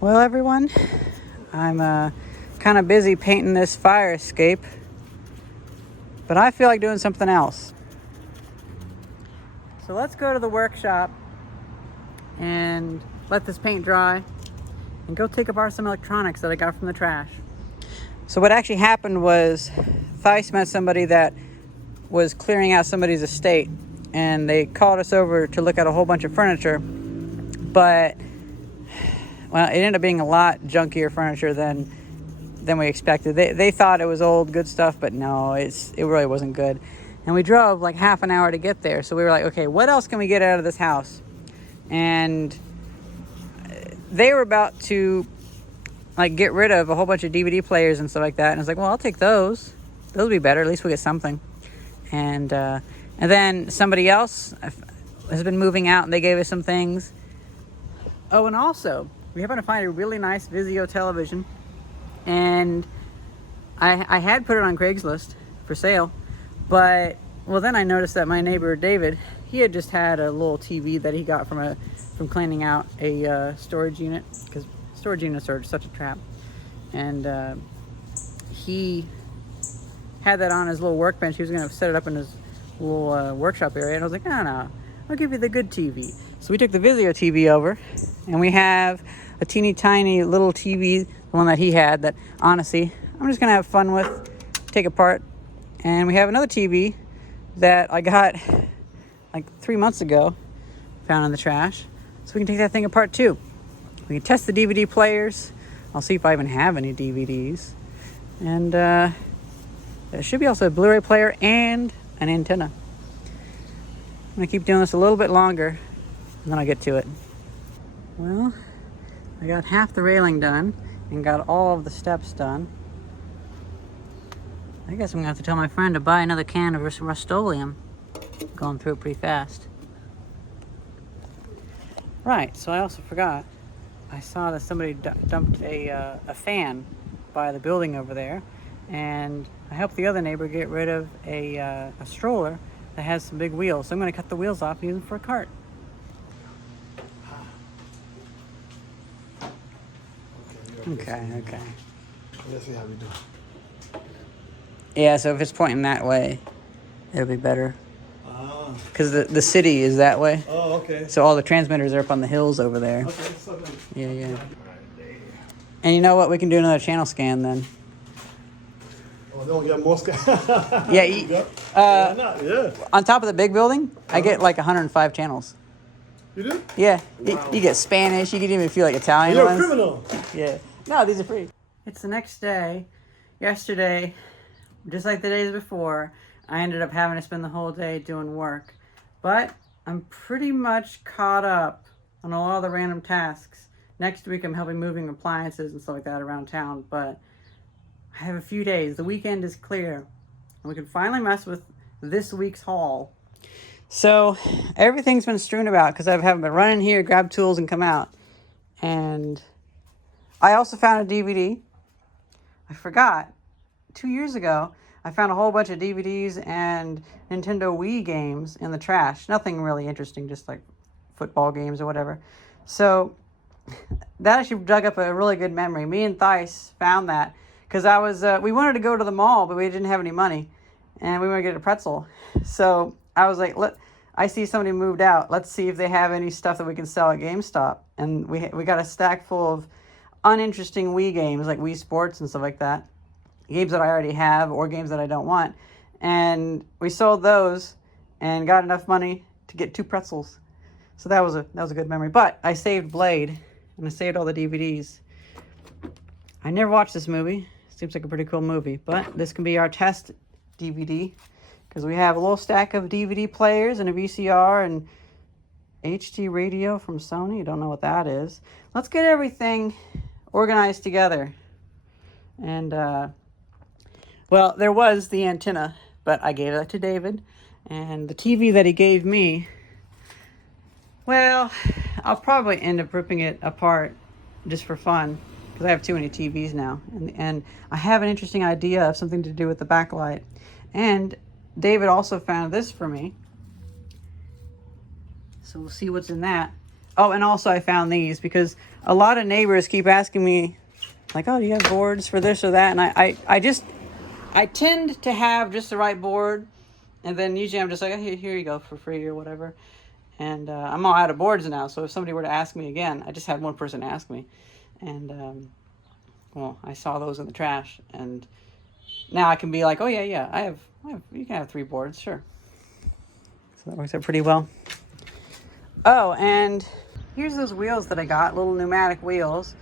Well, everyone, I'm kind of busy painting this fire escape, but I feel like doing something else. So let's go to the workshop and let this paint dry and go take apart some electronics that I got from the trash. So what actually happened was Theis met somebody that was clearing out somebody's estate, and they called us over to look at a whole bunch of furniture, but well, it ended up being a lot junkier furniture than we expected. They thought it was old, good stuff, but no, it really wasn't good. And we drove like half an hour to get there. So we were like, okay, what else can we get out of this house? And they were about to like get rid of a whole bunch of DVD players and stuff like that. And I was like, well, I'll take those. Those will be better. At least we'll get something. And then somebody else has been moving out, and they gave us some things. Oh, and also, we happened to find a really nice Vizio television, and I had put it on Craigslist for sale, but well, then I noticed that my neighbor David, he had just had a little TV that he got from cleaning out a storage unit, because storage units are such a trap, and he had that on his little workbench. He was going to set it up in his little workshop area, and I was like, no, I'll give you the good TV. So we took the Vizio TV over, and we have a teeny tiny little TV, the one that he had, that honestly I'm just gonna have fun with, take apart. And we have another TV that I got like 3 months ago, found in the trash, so we can take that thing apart too. We can test the DVD players. I'll see if I even have any DVDs, and there should be also a Blu-ray player and an antenna. I'm gonna keep doing this a little bit longer, and then I'll get to it. Well, I got half the railing done and got all of the steps done. I guess I'm gonna have to tell my friend to buy another can of Rust-Oleum. Going through it pretty fast. Right, so I also forgot. I saw that somebody dumped a fan by the building over there, and I helped the other neighbor get rid of a stroller that has some big wheels. So I'm gonna cut the wheels off and use them for a cart. Okay. Let's see how we do. Yeah, so if it's pointing that way, it'll be better. Because the city is that way. Oh, okay. So all the transmitters are up on the hills over there. Okay, so then. Yeah. And you know what? We can do another channel scan then. Oh, they don't get more scan. Yeah. Yeah. On top of the big building, I get like 105 channels. You do? Yeah. Wow. You get Spanish. You can even feel like Italian You're ones. a criminal. Yeah. No, these are free. It's the next day. Yesterday, just like the days before, I ended up having to spend the whole day doing work. But I'm pretty much caught up on a lot of the random tasks. Next week, I'm helping moving appliances and stuff like that around town. But I have a few days. The weekend is clear, and we can finally mess with this week's haul. So everything's been strewn about because I haven't been running here, grab tools, and come out. And I also found a DVD. I forgot. 2 years ago, I found a whole bunch of DVDs and Nintendo Wii games in the trash. Nothing really interesting, just like football games or whatever. So that actually dug up a really good memory. Me and Theis found that because we wanted to go to the mall, but we didn't have any money, and we wanted to get a pretzel. So I was like, I see somebody moved out. Let's see if they have any stuff that we can sell at GameStop. And we got a stack full of uninteresting Wii games, like Wii Sports and stuff like that. Games that I already have or games that I don't want. And we sold those and got enough money to get 2 pretzels. So that was a good memory. But I saved Blade, and I saved all the DVDs. I never watched this movie. Seems like a pretty cool movie. But this can be our test DVD, because we have a little stack of DVD players and a VCR and HD radio from Sony. Don't know what that is. Let's get everything organized together. And well, there was the antenna, but I gave that to David. And the TV that he gave me, well, I'll probably end up ripping it apart just for fun, because I have too many TVs now. And I have an interesting idea of something to do with the backlight. And David also found this for me. So we'll see what's in that. Oh, and also I found these because a lot of neighbors keep asking me, like, oh, do you have boards for this or that? And I tend to have just the right board. And then usually I'm just like, oh, here you go for free or whatever. And I'm all out of boards now. So if somebody were to ask me again, I just had one person ask me. And, well, I saw those in the trash. And now I can be like, oh, yeah, I have you can have 3 boards, sure. So that works out pretty well. Oh, and here's those wheels that I got, little pneumatic wheels.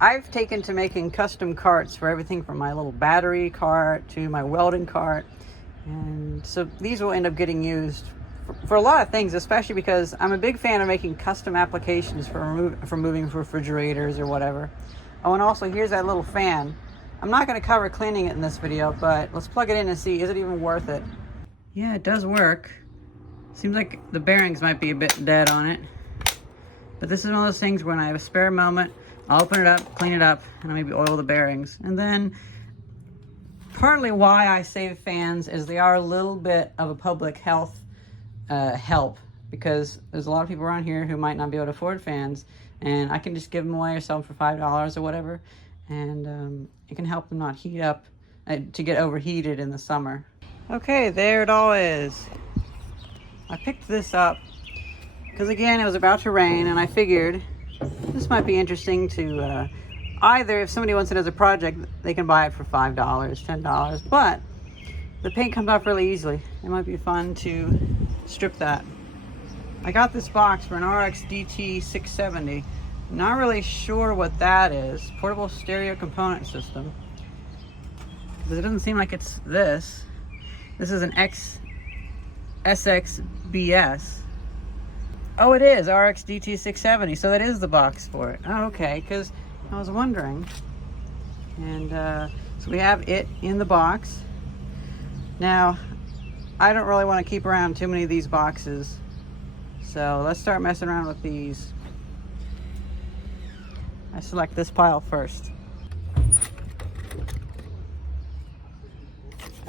I've taken to making custom carts for everything from my little battery cart to my welding cart. And so these will end up getting used for a lot of things, especially because I'm a big fan of making custom applications for moving refrigerators or whatever. Oh, and also here's that little fan. I'm not going to cover cleaning it in this video, but let's plug it in and see, is it even worth it? Yeah, it does work. Seems like the bearings might be a bit dead on it. But this is one of those things when I have a spare moment, I'll open it up, clean it up, and I'll maybe oil the bearings. And then partly why I save fans is they are a little bit of a public health help, because there's a lot of people around here who might not be able to afford fans, and I can just give them away or sell them for $5 or whatever, and it can help them not heat up, to get overheated in the summer. Okay, there it all is. I picked this up because, again, it was about to rain, and I figured this might be interesting to either, if somebody wants it as a project, they can buy it for $5, $10, but the paint comes off really easily. It might be fun to strip that. I got this box for an RX DT 670. Not really sure what that is. Portable stereo component system. Because it doesn't seem like it's this. This is an SXBS. Oh, it is RX DT 670. So that is the box for it. Oh, okay. Because I was wondering. And so we have it in the box. Now, I don't really want to keep around too many of these boxes. So let's start messing around with these. I select this pile first.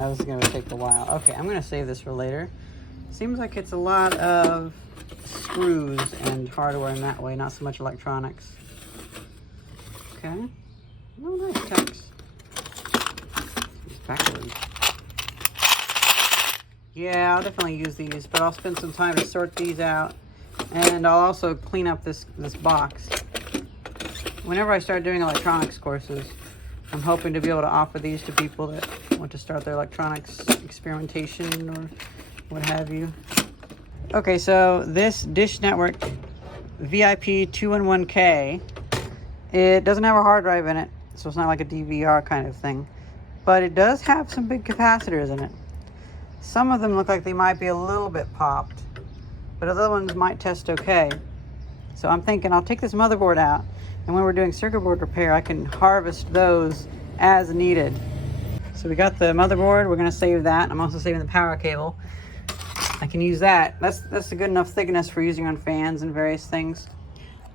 Oh, this is going to take a while. Okay, I'm going to save this for later. Seems like it's a lot of screws and hardware in that way, not so much electronics. Okay. Oh, nice text. It's backwards. Yeah, I'll definitely use these, but I'll spend some time to sort these out. And I'll also clean up this box. Whenever I start doing electronics courses, I'm hoping to be able to offer these to people that want to start their electronics experimentation or what have you. Okay, so this Dish Network VIP 2-in-1K, it doesn't have a hard drive in it, so it's not like a DVR kind of thing. But it does have some big capacitors in it. Some of them look like they might be a little bit popped, but other ones might test okay. So I'm thinking I'll take this motherboard out, and when we're doing circuit board repair, I can harvest those as needed. So we got the motherboard, we're gonna save that. I'm also saving the power cable. I can use that. That's a good enough thickness for using on fans and various things.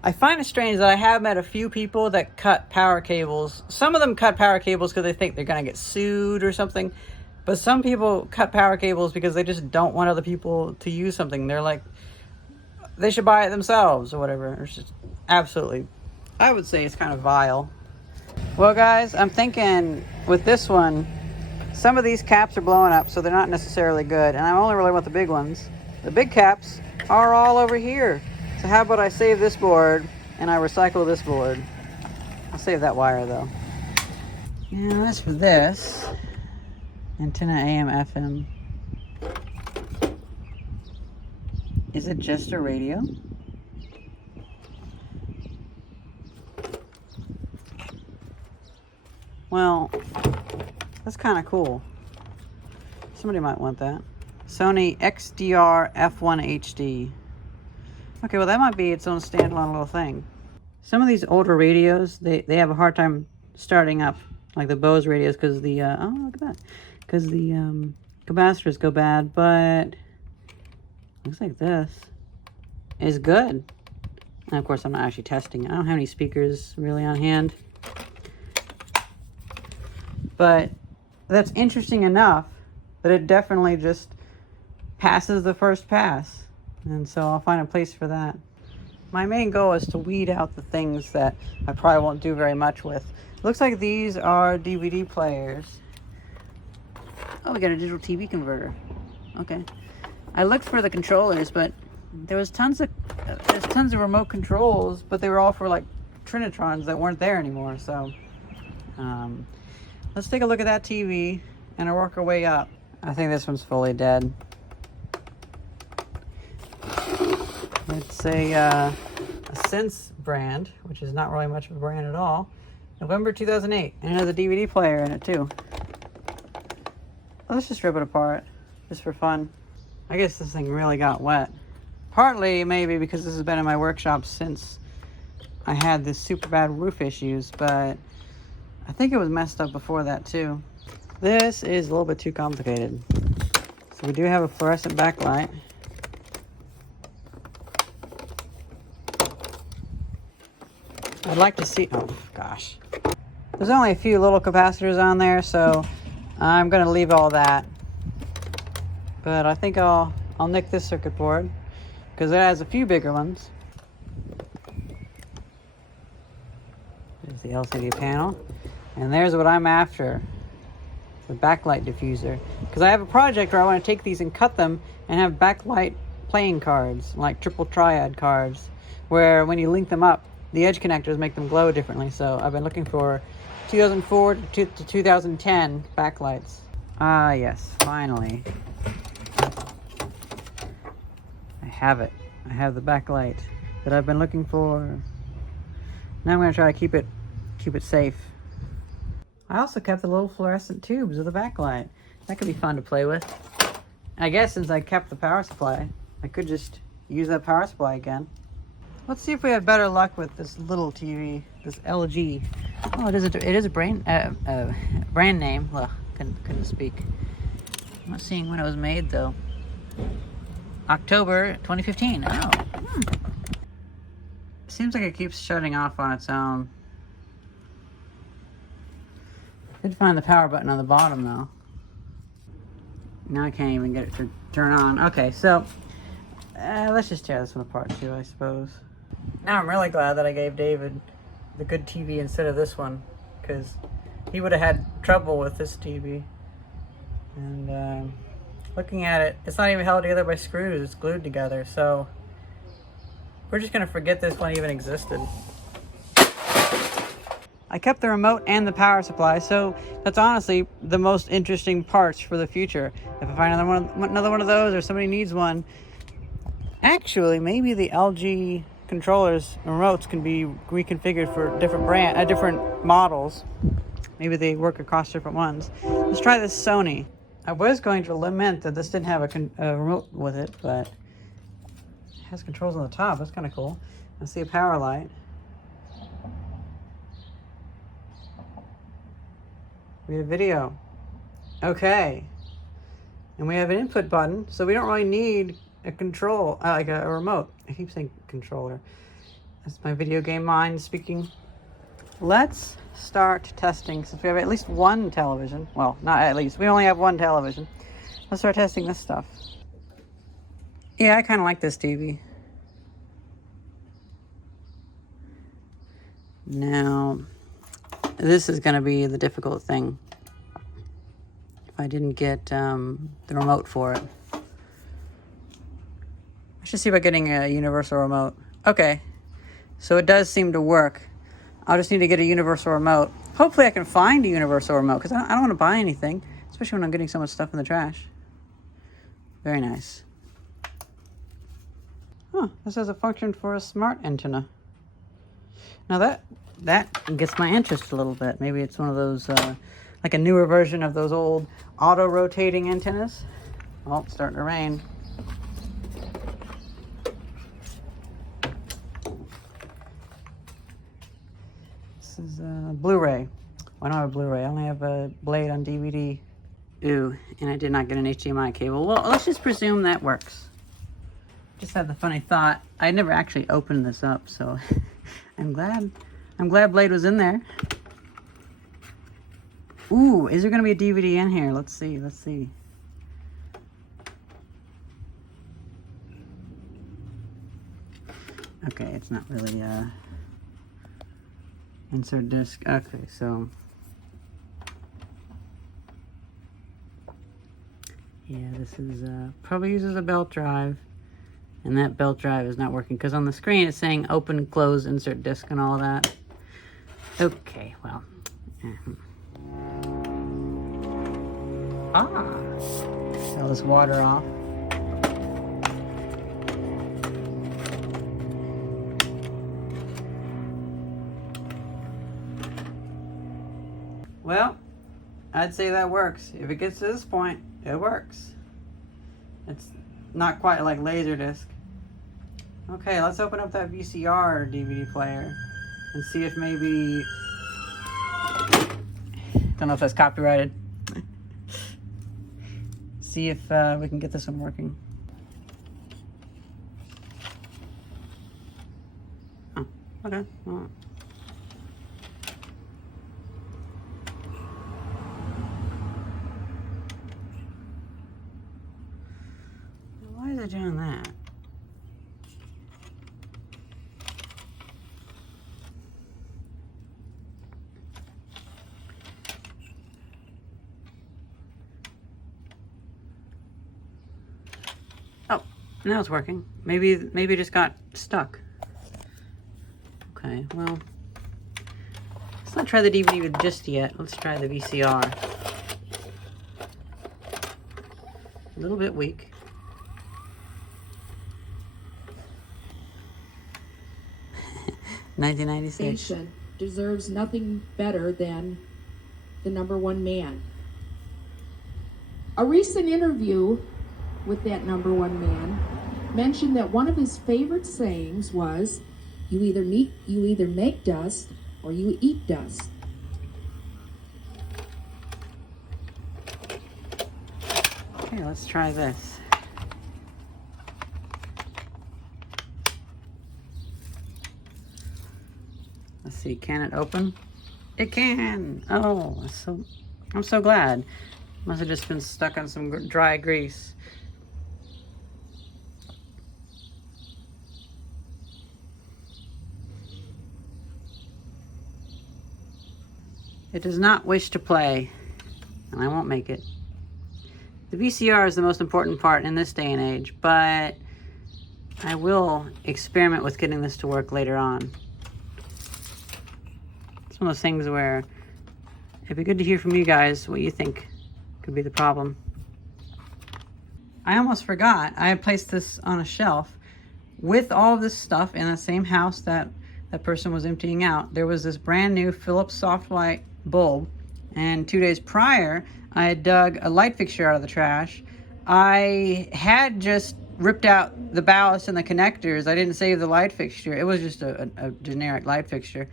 I find it strange that I have met a few people that cut power cables. Some of them cut power cables because they think they're gonna get sued or something. But some people cut power cables because they just don't want other people to use something. They're like, they should buy it themselves or whatever. It's just absolutely, I would say it's kind of vile. Well, guys, I'm thinking with this one, some of these caps are blowing up, so they're not necessarily good. And I only really want the big ones. The big caps are all over here. So how about I save this board and I recycle this board? I'll save that wire though. Now as for this, antenna AM FM. Is it just a radio? Well, that's kind of cool. Somebody might want that. Sony XDR F1 HD. Okay, well that might be its own standalone little thing. Some of these older radios, they have a hard time starting up, like the Bose radios, because the oh, look at that, because the capacitors go bad. But looks like this is good. And of course, I'm not actually testing it. I don't have any speakers really on hand, but that's interesting enough that it definitely just passes the first pass. And so I'll find a place for that. my main goal is to weed out the things that I probably won't do very much with. Looks like these are DVD players. Oh, we got a digital TV converter. Okay. I looked for the controllers, but there's tons of remote controls, but they were all for like Trinitrons that weren't there anymore. So let's take a look at that TV and I'll work our way up. I think this one's fully dead. It's a Sense brand, which is not really much of a brand at all. November 2008, and it has a DVD player in it too. Let's just rip it apart, just for fun. I guess this thing really got wet. Partly maybe because this has been in my workshop since I had this super bad roof issues, but I think it was messed up before that too. This is a little bit too complicated. So we do have a fluorescent backlight. I'd like to see, oh gosh. There's only a few little capacitors on there, so I'm gonna leave all that. But I think I'll nick this circuit board because it has a few bigger ones. There's the LCD panel. And there's what I'm after, the backlight diffuser. Because I have a project where I want to take these and cut them and have backlight playing cards, like triple triad cards, where when you link them up, the edge connectors make them glow differently. So I've been looking for 2004 to 2010 backlights. Ah, yes, finally. I have it. I have the backlight that I've been looking for. Now I'm going to try to keep it safe. I also kept the little fluorescent tubes of the backlight. That could be fun to play with. I guess since I kept the power supply, I could just use that power supply again. Let's see if we have better luck with this little TV, this LG. Oh, it is a brand name. Well, couldn't speak. I'm not seeing when it was made though. October 2015. Oh. Seems like it keeps shutting off on its own. Did find the power button on the bottom though. Now I can't even get it to turn on. Okay, so let's just tear this one apart too, I suppose. Now I'm really glad that I gave David the good TV instead of this one, because he would have had trouble with this TV. And looking at it, it's not even held together by screws, it's glued together, so we're just gonna forget this one even existed. I kept the remote and the power supply, so that's honestly the most interesting parts for the future. If I find another one of those, or somebody needs one, actually maybe the LG controllers and remotes can be reconfigured for different models. Maybe they work across different ones. Let's try this Sony. I was going to lament that this didn't have a remote with it, but it has controls on the top. That's kind of cool. I see a power light. We have video. Okay. And we have an input button, so we don't really need a control, like a remote. I keep saying controller. That's my video game mind speaking. Let's start testing, since we have at least one television. Well, not at least. We only have one television. Let's start testing this stuff. Yeah, I kind of like this TV. Now, this is going to be the difficult thing. If I didn't get the remote for it. I should see about getting a universal remote. Okay, so it does seem to work. I'll just need to get a universal remote. Hopefully I can find a universal remote, because I don't want to buy anything, especially when I'm getting so much stuff in the trash. Very nice. Huh, this has a function for a smart antenna. Now that gets my interest a little bit. Maybe it's one of those, like a newer version of those old auto-rotating antennas. Oh, it's starting to rain. This is a Blu-ray. Well, I don't have a Blu-ray. I only have a Blade on DVD. Ooh, and I did not get an HDMI cable. Well, let's just presume that works. Just had the funny thought. I never actually opened this up, so I'm glad Blade was in there. Ooh, is there going to be a DVD in here? Let's see. Okay, it's not really insert disc. Okay, so yeah, this is probably uses a belt drive, and that belt drive is not working because on the screen it's saying open, close, insert disc, and all that. Okay, well. All this water off. Well, I'd say that works. If it gets to this point, it works. It's not quite like Laserdisc. Okay, let's open up that VCR DVD player and see if maybe... Don't know if that's copyrighted. See if we can get this one working. Oh, okay. Well. Why is it doing that? Oh, now it's working. Maybe it just got stuck. Okay, well, let's not try the DVD with just yet. Let's try the VCR. A little bit weak. $19.96. Deserves nothing better than the #1 man. A recent interview with that #1 man mentioned that one of his favorite sayings was, you either make dust or you eat dust. Okay, let's try this. Let's see, can it open? It can! Oh, I'm so glad. Must have just been stuck on some dry grease. It does not wish to play, and I won't make it. The VCR is the most important part in this day and age, but I will experiment with getting this to work later on. It's one of those things where it'd be good to hear from you guys what you think could be the problem. I almost forgot. I had placed this on a shelf with all of this stuff in the same house that that person was emptying out. There was this brand new Philips soft white bulb, and 2 days prior I had dug a light fixture out of the trash. I had just ripped out the ballast and the connectors. I didn't save the light fixture. It was just a generic light fixture.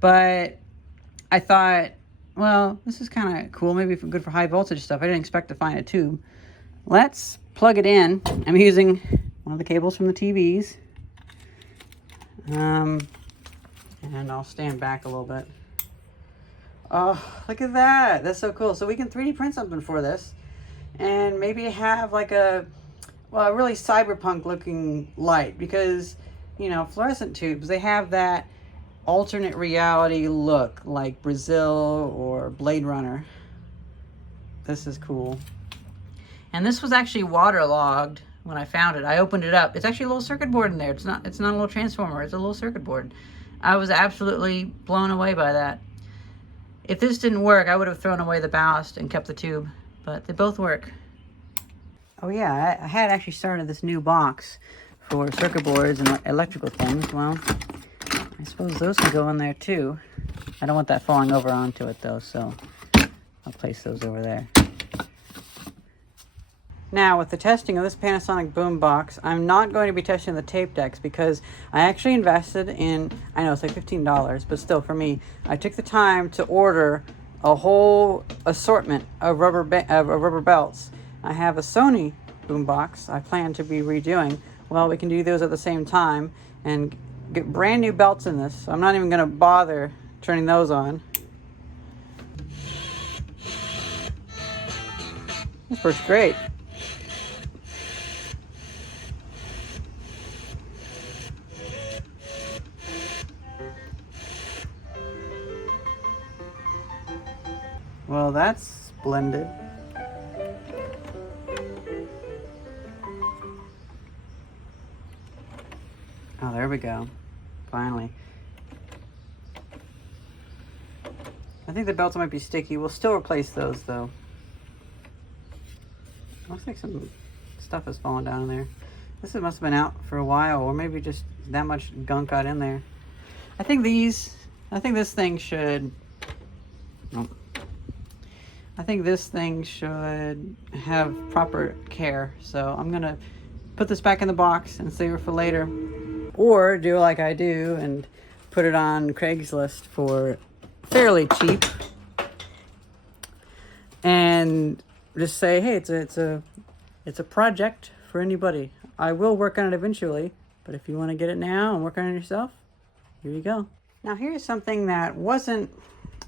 But I thought, well, this is kind of cool. Maybe good for high voltage stuff. I didn't expect to find a tube. Let's plug it in. I'm using one of the cables from the TVs. And I'll stand back a little bit. Oh, look at that. That's so cool. So we can 3D print something for this. And maybe have like a really cyberpunk looking light. Because, you know, fluorescent tubes, they have that alternate reality look like Brazil or Blade Runner. This is cool. And this was actually waterlogged when I found it. I opened it up. It's actually a little circuit board in there. It's not a little transformer. It's a little circuit board. I was absolutely blown away by that. If this didn't work, I would have thrown away the ballast and kept the tube, but they both work. Oh yeah, I had actually started this new box for circuit boards and electrical things. Well, I suppose those can go in there too. I don't want that falling over onto it though, so I'll place those over there. Now, with the testing of this Panasonic Boombox, I'm not going to be testing the tape decks because I actually invested in, I know it's like $15, but still for me, I took the time to order a whole assortment of rubber belts. I have a Sony Boombox I plan to be redoing. Well, we can do those at the same time and get brand new belts in this. So I'm not even going to bother turning those on. This works great. Well, that's splendid. Oh, there we go. Finally. I think the belts might be sticky. We'll still replace those, though. Looks like some stuff has fallen down there. This must have been out for a while, or maybe just that much gunk got in there. I think this thing should... Oh. I think this thing should have proper care. So I'm gonna put this back in the box and save it for later. Or do like I do and put it on Craigslist for fairly cheap. And just say, hey, it's a project for anybody. I will work on it eventually, but if you want to get it now and work on it yourself, here you go. Now here's something that wasn't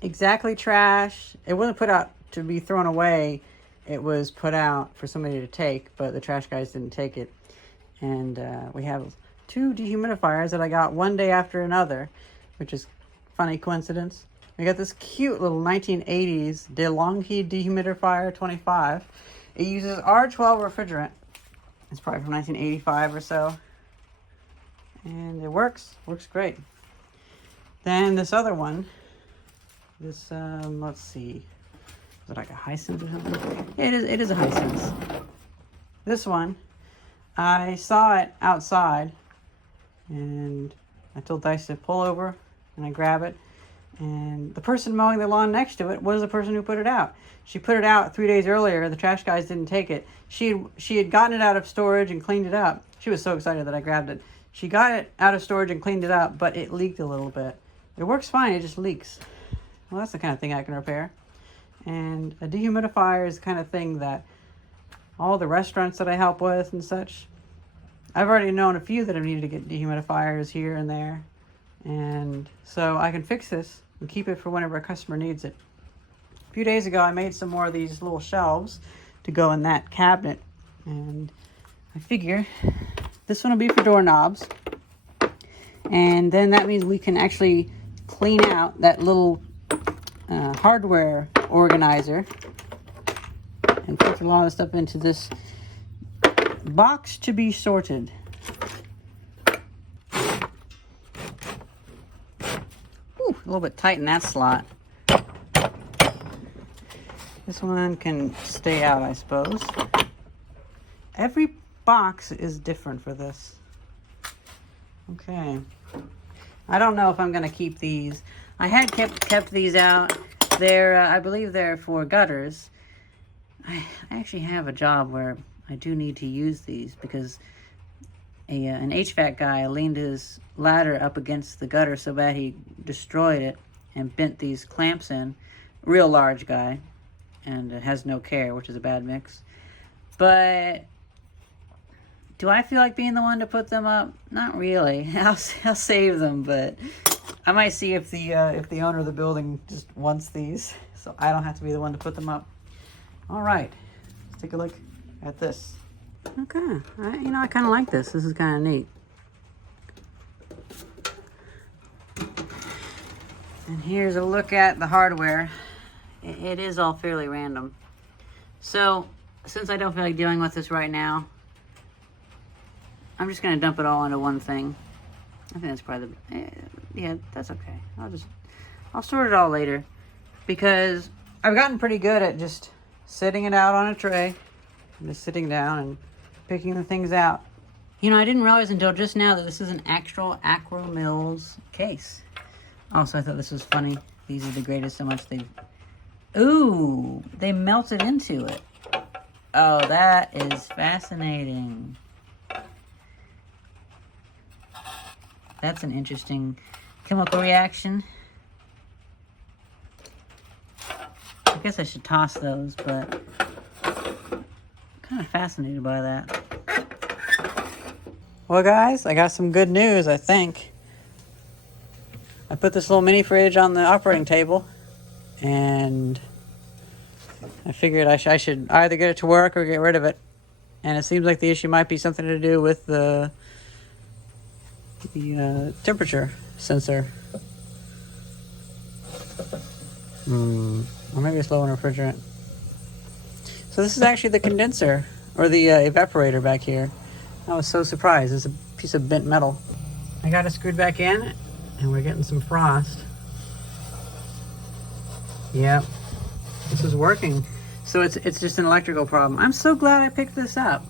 exactly trash. It wasn't put out to be thrown away. It was put out for somebody to take, but the trash guys didn't take it. And we have 2 dehumidifiers that I got one day after another, which is funny coincidence. We got this cute little 1980s DeLonghi dehumidifier 25. It uses R12 refrigerant. It's probably from 1985 or so. And it works great. Then this other one, this, let's see, is it like a Hisense or something? Yeah, it is a Hisense. This one, I saw it outside, and I told Dice to pull over, and I grab it, and the person mowing the lawn next to it was the person who put it out. She put it out 3 days earlier. The trash guys didn't take it. She had gotten it out of storage and cleaned it up. She was so excited that I grabbed it. She got it out of storage and cleaned it up, but it leaked a little bit. It works fine, it just leaks. Well, that's the kind of thing I can repair. And a dehumidifier is the kind of thing that all the restaurants that I help with and such, I've already known a few that have needed to get dehumidifiers here and there. And so I can fix this and keep it for whenever a customer needs it. A few days ago, I made some more of these little shelves to go in that cabinet. And I figure this one will be for doorknobs. And then that means we can actually clean out that little hardware organizer and put a lot of stuff into this box to be sorted. Ooh, a little bit tight in that slot. This one can stay out, I suppose. Every box is different for this. Okay. I don't know if I'm going to keep these. I had kept these out. They're, I believe they're for gutters. I actually have a job where I do need to use these because an HVAC guy leaned his ladder up against the gutter so bad he destroyed it and bent these clamps in. Real large guy. And it has no care, which is a bad mix. But do I feel like being the one to put them up? Not really. I'll save them, but I might see if the owner of the building just wants these, so I don't have to be the one to put them up. All right, let's take a look at this. Okay, I kind of like this. This is kind of neat. And here's a look at the hardware. It is all fairly random. So, since I don't feel like dealing with this right now, I'm just going to dump it all into one thing. I think that's probably yeah, that's okay. I'll sort it all later. Because I've gotten pretty good at just setting it out on a tray. And just sitting down and picking the things out. You know, I didn't realize until just now that this is an actual Acro Mills case. Also, I thought this was funny. These are the greatest so much they've... Ooh, they melted into it. Oh, that is fascinating. That's an interesting chemical reaction. I guess I should toss those, but I'm kind of fascinated by that. Well, guys, I got some good news, I think. I put this little mini fridge on the operating table, and I figured I should either get it to work or get rid of it. And it seems like the issue might be something to do with the temperature sensor. Or maybe it's low in refrigerant. So this is actually the condenser, or the evaporator back here. I was so surprised. It's a piece of bent metal. I got it screwed back in, and we're getting some frost. Yep, this is working. So it's just an electrical problem. I'm so glad I picked this up.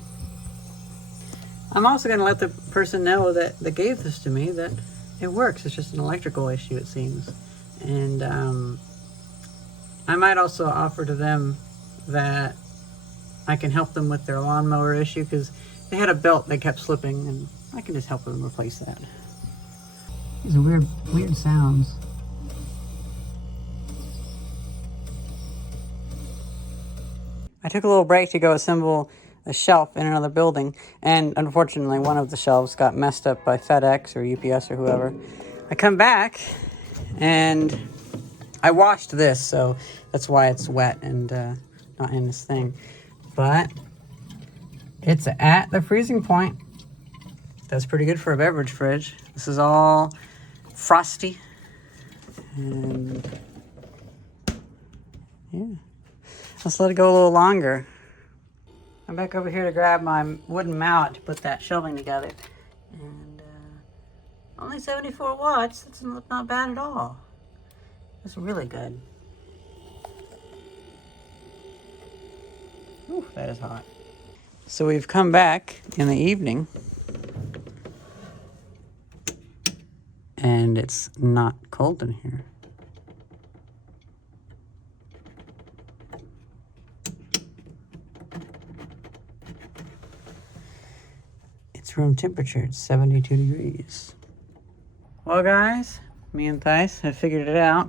I'm also going to let the person know that gave this to me that it works. It's just an electrical issue, it seems. And I might also offer to them that I can help them with their lawnmower issue, because they had a belt that kept slipping, and I can just help them replace that. These are weird sounds. I took a little break to go assemble a shelf in another building, and unfortunately one of the shelves got messed up by FedEx or UPS or whoever. I come back and I washed this, so that's why it's wet and not in this thing. But it's at the freezing point. That's pretty good for a beverage fridge. This is all frosty. And yeah, let's let it go a little longer. I'm back over here to grab my wooden mallet to put that shelving together. And only 74 watts, that's not bad at all. It's really good. Ooh, that is hot. So we've come back in the evening, and it's not cold in here. It's room temperature, it's 72 degrees. Well guys, me and Thais have figured it out.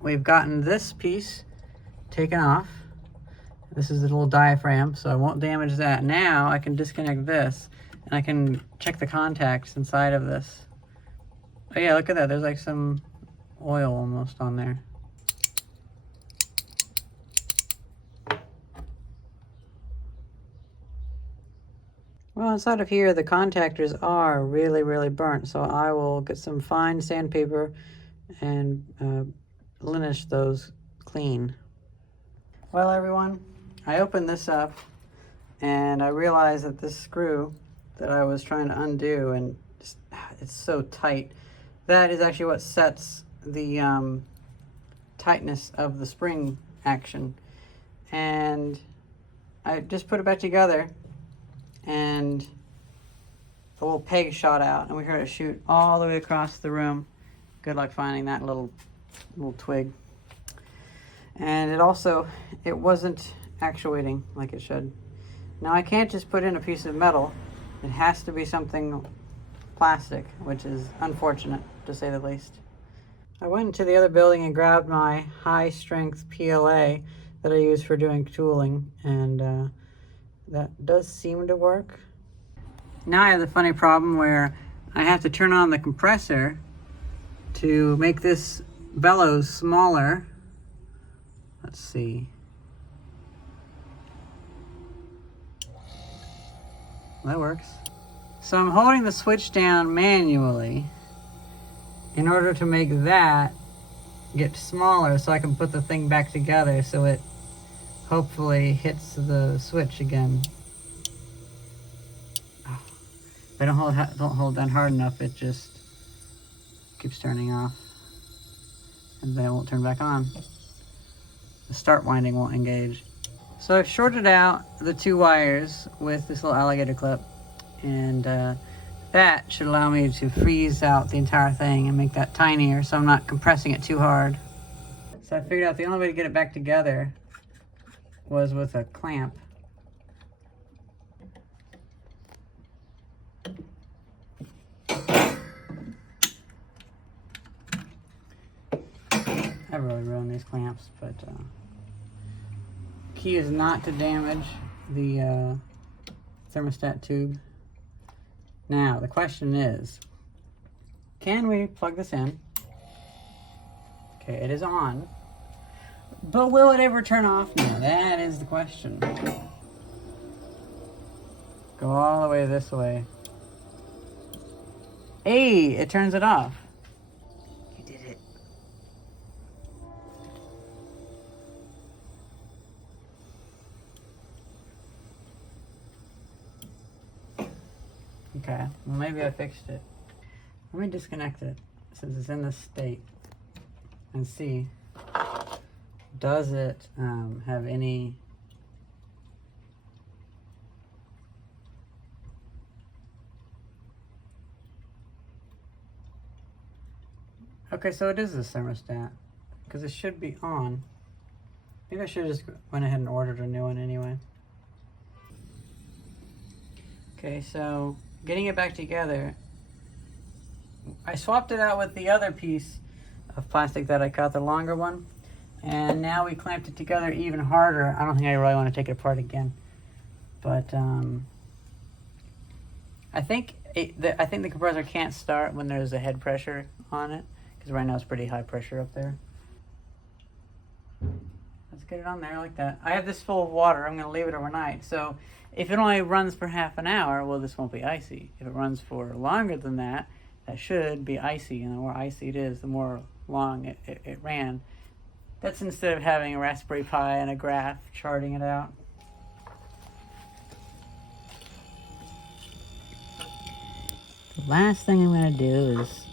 We've gotten this piece taken off. This is the little diaphragm, so I won't damage that. Now I can disconnect this, and I can check the contacts inside of this. Oh yeah, look at that. There's like some oil almost on there. Well, inside of here, the contactors are really burnt, so I will get some fine sandpaper and linish those clean. Well, everyone, I opened this up, and I realized that this screw that I was trying to undo, and just, it's so tight, that is actually what sets the tightness of the spring action. And I just put it back together, and the little peg shot out, and we heard it shoot all the way across the room. Good luck finding that little twig. And it wasn't actuating like it should. Now I can't just put in a piece of metal. It has to be something plastic, which is unfortunate to say the least. I went into the other building and grabbed my high strength PLA that I use for doing tooling, and that does seem to work. Now I have the funny problem where I have to turn on the compressor to make this bellows smaller. Let's see. That works. So I'm holding the switch down manually in order to make that get smaller so I can put the thing back together so it hopefully hits the switch again. Oh, if I don't hold down hard enough, it just keeps turning off, and then it won't turn back on. The start winding won't engage. So I've shorted out the 2 wires with this little alligator clip, and that should allow me to freeze out the entire thing and make that tinier so I'm not compressing it too hard. So I figured out the only way to get it back together was with a clamp. I really ruined these clamps, but key is not to damage the thermostat tube. Now the question is, can we plug this in? Okay, it is on, but will it ever turn off now? That is the question. Go all the way this way. Hey, it turns it off. You did it. Okay, well maybe I fixed it. Let me disconnect it since it's in this state and see, does it have any okay, so it is this thermostat because it should be on. Maybe I should have just went ahead and ordered a new one anyway. Okay, so getting it back together, I swapped it out with the other piece of plastic that I cut, the longer one, and now we clamped it together even harder. I don't think I really want to take it apart again, but I think the compressor can't start when there's a head pressure on it, because right now it's pretty high pressure up there. Let's get it on there like that. I have this full of water. I'm going to leave it overnight. So if it only runs for half an hour, well, this won't be icy. If it runs for longer than that, that should be icy. And the more icy it is, the more long it ran. That's instead of having a Raspberry Pi and a graph charting it out. The last thing I'm going to do is,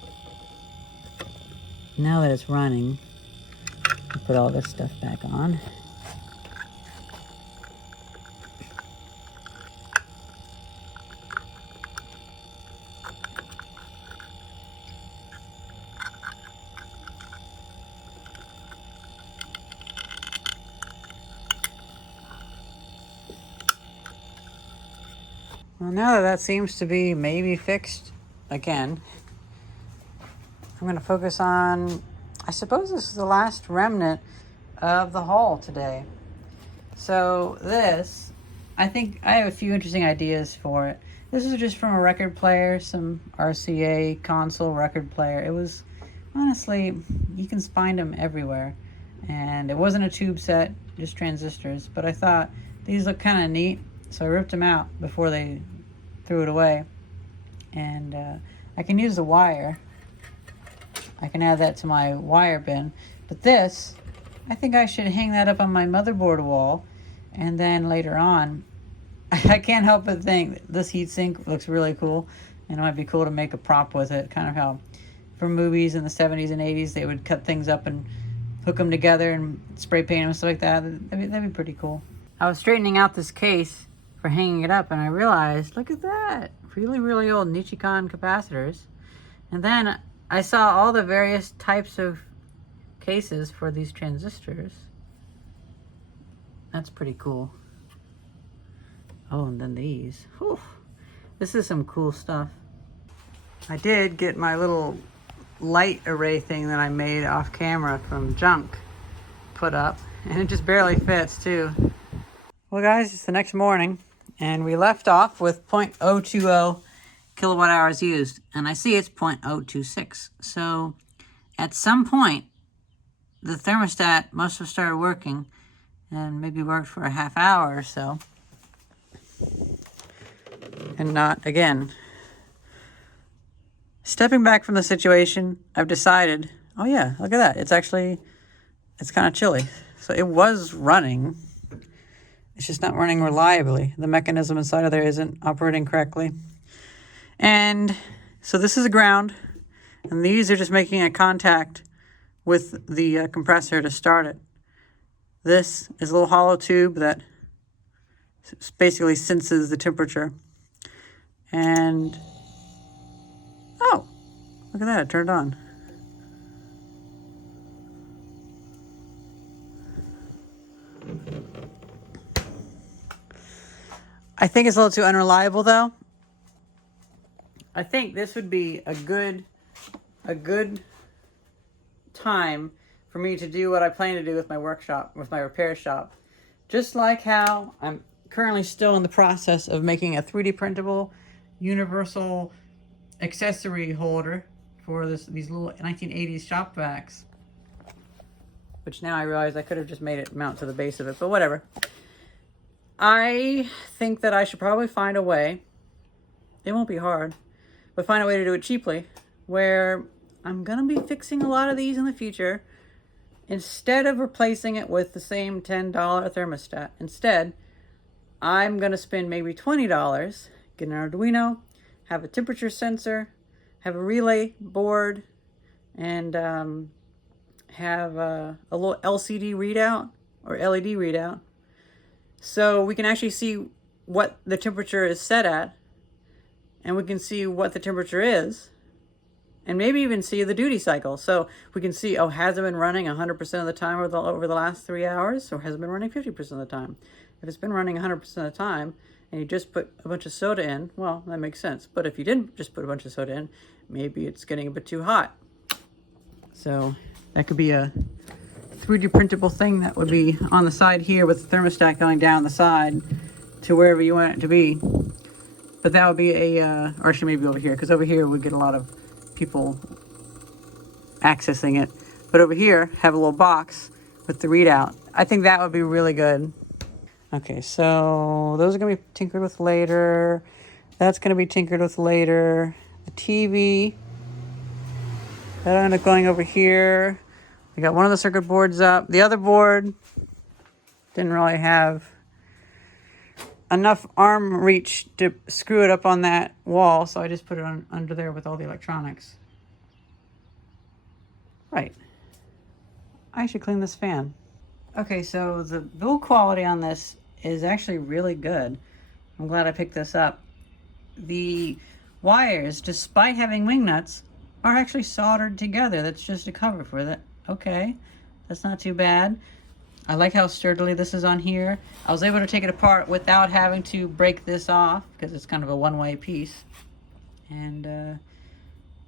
now that it's running, put all this stuff back on. Well, now that seems to be maybe fixed again, I'm going to focus on, I suppose this is the last remnant of the haul today. So this, I think I have a few interesting ideas for it. This is just from a record player, some RCA console record player. It was, honestly, you can find them everywhere. And it wasn't a tube set, just transistors. But I thought these look kind of neat, so I ripped them out before they threw it away. And I can use the wire. I can add that to my wire bin. But this, I think I should hang that up on my motherboard wall. And then later on, I can't help but think this heatsink looks really cool. And it might be cool to make a prop with it. Kind of how from movies in the 70s and 80s, they would cut things up and hook them together and spray paint them and stuff like that. That'd be pretty cool. I was straightening out this case for hanging it up and I realized, look at that. Really, really old Nichicon capacitors. And then I saw all the various types of cases for these transistors. That's pretty cool. Oh, and then these. Whew. This is some cool stuff. I did get my little light array thing that I made off camera from junk put up, and it just barely fits too. Well guys, it's the next morning and we left off with 0.020 kilowatt hours used, and I see it's 0.026. So at some point the thermostat must have started working and maybe worked for a half hour or so and not again. Stepping back from the situation, I've decided, oh yeah, look at that. It's kind of chilly. So it was running. It's just not running reliably. The mechanism inside of there isn't operating correctly. And so this is a ground, and these are just making a contact with the compressor to start it. This is a little hollow tube that basically senses the temperature. And oh, look at that, it turned on. I think it's a little too unreliable though. I think this would be a good time for me to do what I plan to do with my workshop, with my repair shop. Just like how I'm currently still in the process of making a 3D printable universal accessory holder for these little 1980s shop vacs. Which now I realize I could have just made it mount to the base of it, but whatever. I think that I should probably find a way, it won't be hard, but find a way to do it cheaply, where I'm going to be fixing a lot of these in the future. Instead of replacing it with the same $10 thermostat, instead, I'm going to spend maybe $20, get an Arduino, have a temperature sensor, have a relay board, and have a little LCD readout or LED readout. So we can actually see what the temperature is set at, and we can see what the temperature is, and maybe even see the duty cycle. So we can see, oh, has it been running 100% of the time over the last 3 hours, or has it been running 50% of the time? If it's been running 100% of the time, and you just put a bunch of soda in, well, that makes sense. But if you didn't just put a bunch of soda in, maybe it's getting a bit too hot. So that could be a 3D printable thing that would be on the side here with the thermostat going down the side to wherever you want it to be. But that would be a, or actually maybe over here, because over here we get a lot of people accessing it. But over here, have a little box with the readout. I think that would be really good. Okay, so those are going to be tinkered with later. That's going to be tinkered with later. The TV, that'll end up going over here. We got one of the circuit boards up. The other board didn't really have enough arm reach to screw it up on that wall, so I just put it on under there with all the electronics. Right. I should clean this fan. Okay, so the build quality on this is actually really good. I'm glad I picked this up. The wires, despite having wing nuts, are actually soldered together. That's just a cover for that. Okay, that's not too bad. I like how sturdily this is on here. I was able to take it apart without having to break this off because it's kind of a one-way piece. And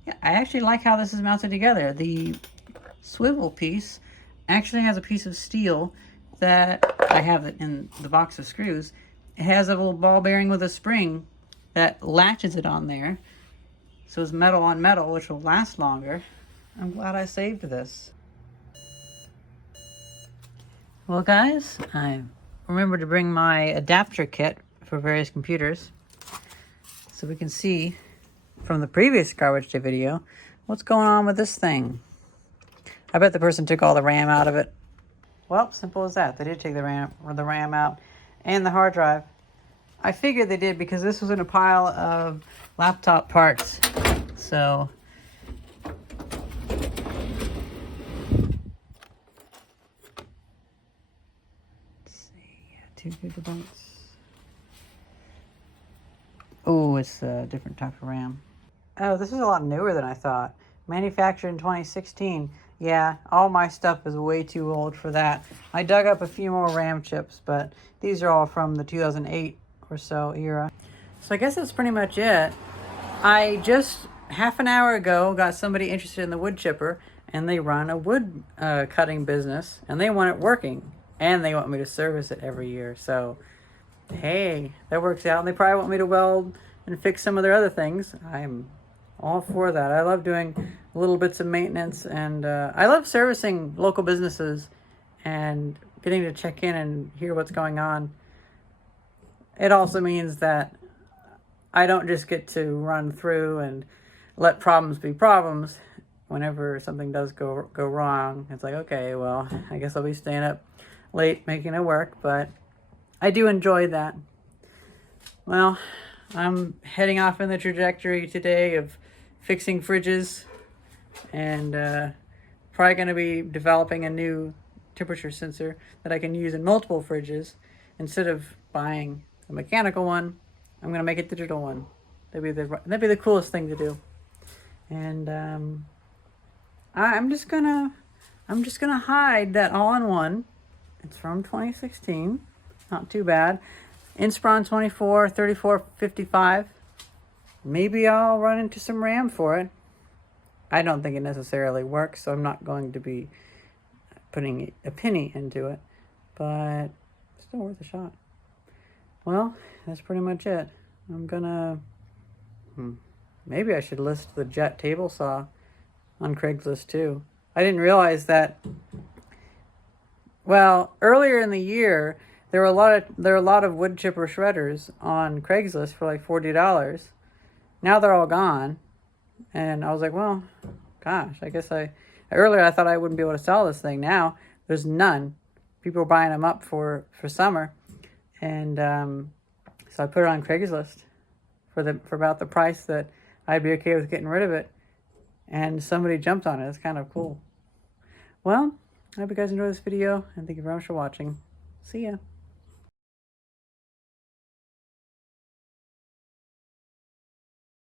yeah, I actually like how this is mounted together. The swivel piece actually has a piece of steel that I have it in the box of screws. It has a little ball bearing with a spring that latches it on there. So it's metal on metal, which will last longer. I'm glad I saved this. Well, guys, I remembered to bring my adapter kit for various computers so we can see from the previous garbage day video what's going on with this thing. I bet the person took all the RAM out of it. Well, simple as that. They did take the RAM out and the hard drive. I figured they did because this was in a pile of laptop parts. So let's see, 2 gigabytes. Oh, it's a different type of RAM. Oh, this is a lot newer than I thought. Manufactured in 2016. Yeah, all my stuff is way too old for that. I dug up a few more RAM chips, but these are all from the 2008 or so era. So I guess that's pretty much it. I just half an hour ago got somebody interested in the wood chipper, and they run a wood cutting business, and they want it working, and they want me to service it every year. So, hey, that works out. And they probably want me to weld and fix some of their other things. I'm all for that. I love doing little bits of maintenance, and I love servicing local businesses and getting to check in and hear what's going on. It also means that I don't just get to run through and let problems be problems. Whenever something does go wrong, it's like, okay, well, I guess I'll be staying up late making it work, but I do enjoy that. Well, I'm heading off in the trajectory today of fixing fridges, and probably going to be developing a new temperature sensor that I can use in multiple fridges. Instead of buying a mechanical one, I'm going to make a digital one. That'd be the coolest thing to do. And I'm just gonna hide that all-in-one. It's from 2016. Not too bad. Inspiron 24, 34, 55. Maybe I'll run into some RAM for it. I don't think it necessarily works, so I'm not going to be putting a penny into it. But it's still worth a shot. Well, that's pretty much it. I'm gonna... Maybe I should list the Jet table saw on Craigslist too. I didn't realize that... Well, earlier in the year, there were a lot of wood chipper shredders on Craigslist for like $40. Now they're all gone. And I was like, well, gosh, I guess earlier I thought I wouldn't be able to sell this thing. Now there's none. People are buying them up for summer. And so I put it on Craigslist for about the price that I'd be okay with getting rid of it. And somebody jumped on it. It's kind of cool. Well, I hope you guys enjoyed this video, and thank you very much for watching. See ya.